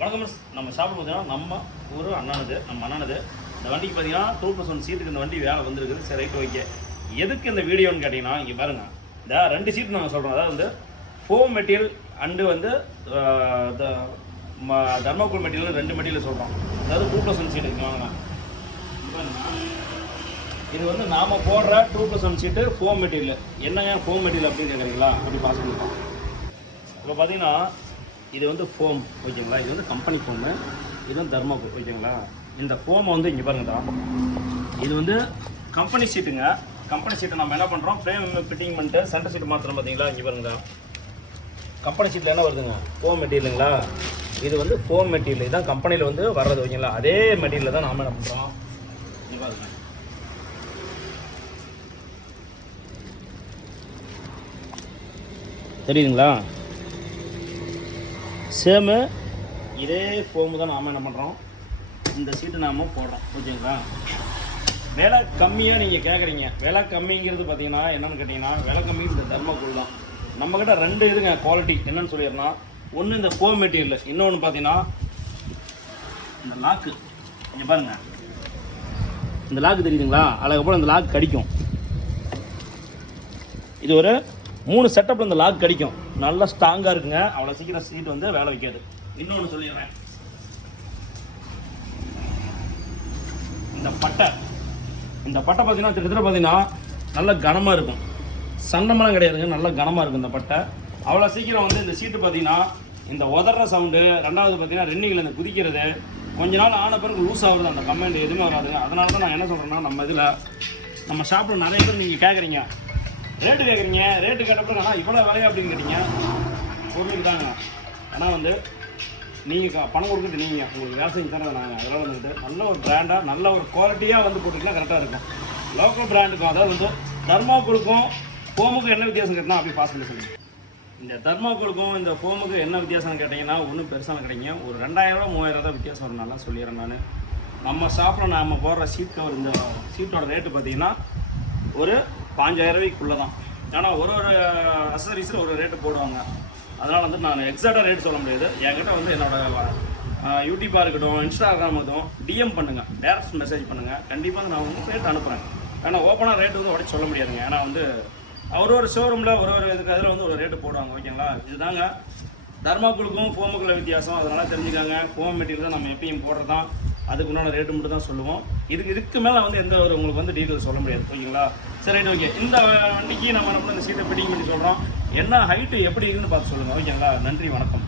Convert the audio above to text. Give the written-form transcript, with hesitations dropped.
வணக்கம். நம்ம ஷாப்பில் பார்த்தீங்கன்னா நம்ம ஊர் அண்ணானது, நம்ம அண்ணானது. இந்த வண்டிக்கு பார்த்தீங்கன்னா 2+1 சீட்டுக்கு இந்த வண்டி வேலை வந்துருக்குது. சரி, ரைட், ஓகே. எதுக்கு இந்த வீடியோன்னு கேட்டிங்கன்னா, இங்கே பாருங்கள், இந்த 2 சீட்டு நாங்கள் சொல்கிறோம். அதாவது வந்து ஃபோம் மெட்டீரியல் அண்டு வந்து தர்மாக்கோல் மெட்டீரியல் 2 மெட்டீரியல் சொல்கிறோம். அதாவது 2+1 சீட்டு வாங்க. இது வந்து நாம் போடுற 2+1 சீட்டு ஃபோம் மெட்டீரியல். என்னங்க ஃபோம் மெட்டீரியல் அப்படின்னு கேட்குறீங்களா? அப்படி பார்த்துக்கலாம். இப்போ பார்த்தீங்கன்னா இது வந்து ஃபோம், ஓகேங்களா? இது வந்து கம்பெனி ஃபோமு, இது வந்து தர்மாக்கோல், ஓகேங்களா? இந்த ஃபோமை வந்து இங்கே பாருங்கள், இது வந்து கம்பெனி சீட்டுங்க. கம்பெனி சீட்டை நம்ம என்ன பண்ணுறோம், ஃப்ரேம் ஃபிட்டிங் பண்ணிட்டு சென்டர் சீட்டு மாத்திரம் பார்த்தீங்களா? இங்கே பாருங்க, கம்பெனி சீட்டில் என்ன வருதுங்க, ஃபோம் மெட்டீரியலுங்களா? இது வந்து ஃபோம் மெட்டீரியல், இதுதான் கம்பெனியில் வந்து வர்றது, ஓகேங்களா? அதே மெட்டீரியலில் தான் நாம் என்ன பண்ணுறோம், இங்கே பாருங்க, தெரியுதுங்களா? சேமு இதே ஃபோமு தான் நாம் என்ன பண்ணுறோம், இந்த சீட்டு நாம் போடுறோம், ஓகேங்களா? விலை கம்மியாக நீங்கள் கேட்குறீங்க. விலை கம்மிங்கிறது பார்த்தீங்கன்னா என்னென்னு கேட்டிங்கன்னா, விலை கம்மி இந்த தர்மாக்கோல் தான். நம்மக்கிட்ட 2 இதுங்க குவாலிட்டி என்னென்னு சொல்லிடுறோம்னா, ஒன்று இந்த ஃபோம் மெட்டீரியல், இன்னொன்று பார்த்தீங்கன்னா இந்த லாக்கு. இங்கே பாருங்கள், இந்த லாக்கு தெரியுதுங்களா? அதுக்கப்புறம் இந்த லாக் கடிக்கும். இது ஒரு 3 செட்டப்பில் இந்த லாக் கடிக்கும். நல்லா ஸ்ட்ராங்காக இருக்குங்க. அவ்வளோ சீக்கிரம் சீட் வந்து வேலை வைக்காது. இன்னொன்று சொல்லிடுறேன், இந்த பட்டை பார்த்தீங்கன்னா கிட்டத்தட்ட பார்த்தீங்கன்னா நல்ல கனமாக இருக்கும். சண்டமெல்லாம் கிடையாதுங்க, நல்ல கனமாக இருக்கும் இந்த பட்டை. அவ்வளோ சீக்கிரம் வந்து இந்த சீட்டு பார்த்தீங்கன்னா இந்த உதற சவுண்டு, ரெண்டாவது பார்த்தீங்கன்னா ரெண்டிங்கில் இந்த குதிக்கிறது கொஞ்ச நாள் ஆன பிறகு லூஸ் ஆகுது, அந்த கமெண்ட் எதுவுமே வராதுங்க. அதனால தான் நான் என்ன சொல்கிறேன்னா, நம்ம ஷாப்பில் நிறைய பேர் நீங்கள் கேட்குறீங்க, ரேட்டு கேட்குறீங்க, ரேட்டு கேட்டப்போ ஆனால் இவ்வளோ விலையா அப்படின்னு கேட்டீங்க. பொருளுக்கு தாங்க. ஆனால் வந்து நீங்கள் பணம் கொடுக்குறது நீங்கள், உங்களுக்கு வேலை செஞ்சு தரது நாங்கள். அதனால் வந்துட்டு நல்ல ஒரு பிராண்டாக, நல்ல ஒரு குவாலிட்டியாக வந்து போட்டிங்கன்னா கரெக்டாக இருக்கும். லோக்கல் பிராண்டுக்கும், அதாவது வந்து தர்மாக்கோலுக்கும் ஃபோமுக்கும் என்ன வித்தியாசம் கேட்டால் அப்படி பாஸ் பண்ணி சொல்லுங்கள். இந்த தர்மாக்கோலுக்கும் இந்த ஃபோமுக்கு என்ன வித்தியாசம்னு கேட்டிங்கன்னா ஒன்றும் பெருசாக கிடைங்க. ஒரு 2000 3000 தான் வித்தியாசம் வரும். நல்லா சொல்லிடுறேன் நான். நம்ம ஷாப்பில் நம்ம போடுற சீட் கவர், இந்த சீட்டோட ரேட்டு பார்த்தீங்கன்னா ஒரு 5000 ரூபாய்க்குள்ளே தான். ஆனால் ஒரு அசசரிஸில் ஒரு ரேட்டு போடுவாங்க. அதனால் வந்து நான் எக்ஸாக்டாக ரேட் சொல்ல முடியாது. என்கிட்ட வந்து என்னோடய யூடியூப்பாக இருக்கட்டும், இன்ஸ்டாகிராம் இருக்கட்டும், டிஎம் பண்ணுங்கள், டேரக்ட் மெசேஜ் பண்ணுங்கள். கண்டிப்பாக நான் வந்து ரேட் அனுப்புகிறேன். ஏன்னா ஓப்பனாக ரேட்டு வந்து உடச்சி சொல்ல முடியாதுங்க. ஏன்னா வந்து ஒரு ஷோரூமில் ஒரு இதுக்கு அதில் வந்து ஒரு ரேட்டு போடுவாங்க, ஓகேங்களா? இதுதாங்க தர்மாக்கோலுக்கும் ஃபோமுக்குள்ள வித்தியாசம். அதனால் தெரிஞ்சுக்காங்க. ஃபோம் மெட்டீரியல் தான் நம்ம எப்பயும் போடுறது தான். அதுக்கு உண்டான ரேட்டு மட்டும் தான் சொல்லுவோம். இதுக்கு மேலே வந்து எந்த ஒரு உங்களுக்கு வந்து டீட்டெயில் சொல்ல முடியாது, ஓகேங்களா? சரி, ரைட், ஓகே. இந்த வண்டிக்கு நம்ம இந்த சீட்டை ஃபிட்டிங் பண்ணி சொல்கிறோம். என்ன ஹைட்டு எப்படி இருக்குன்னு பார்த்து சொல்லுங்கள், ஓகேங்களா? நன்றி, வணக்கம்.